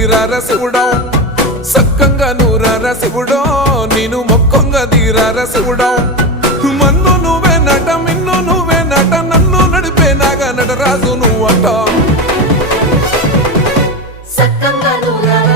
తీరార శివుడో సక్కంగా నూరార శివుడో నేను మొక్కంగా తీరార శివుడో మన్ను నువ్వే నట మిన్ను నువ్వే నట నన్ను నడిపే నాగా నటరాజు నువ్వట సక్కంగా నూరార